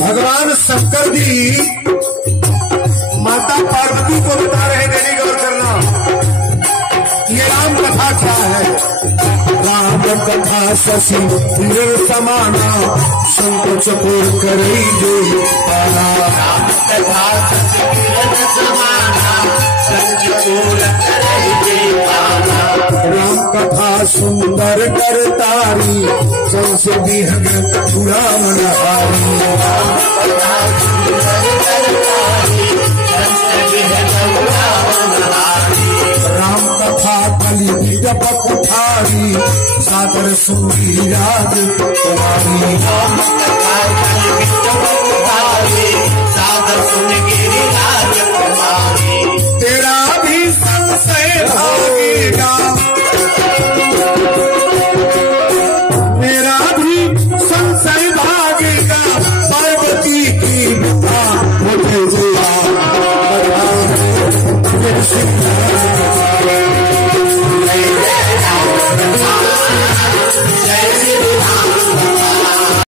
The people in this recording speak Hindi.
भगवान शंकर जी माता पार्वती को बता रहे, मेरी गौर करना, ये राम कथा क्या है। राम कथा शशि समाना शंख चकोर करई जो पाना। राम कथा शशि समाना शंख चकोर करई जो पाना। राम कथा सुंदर कर तारी सबसे विहंग पूरा मनहारी। राम कथा सुंदर कर तारी सबसे विहंग पूरा मनहारी। राम कथा कली विडप कुठारी सादर सुनी राज कुमारी। राम कथा कली विडप कुठारी सादर सुनी राज कुमारी। तेरा भी संशय भागी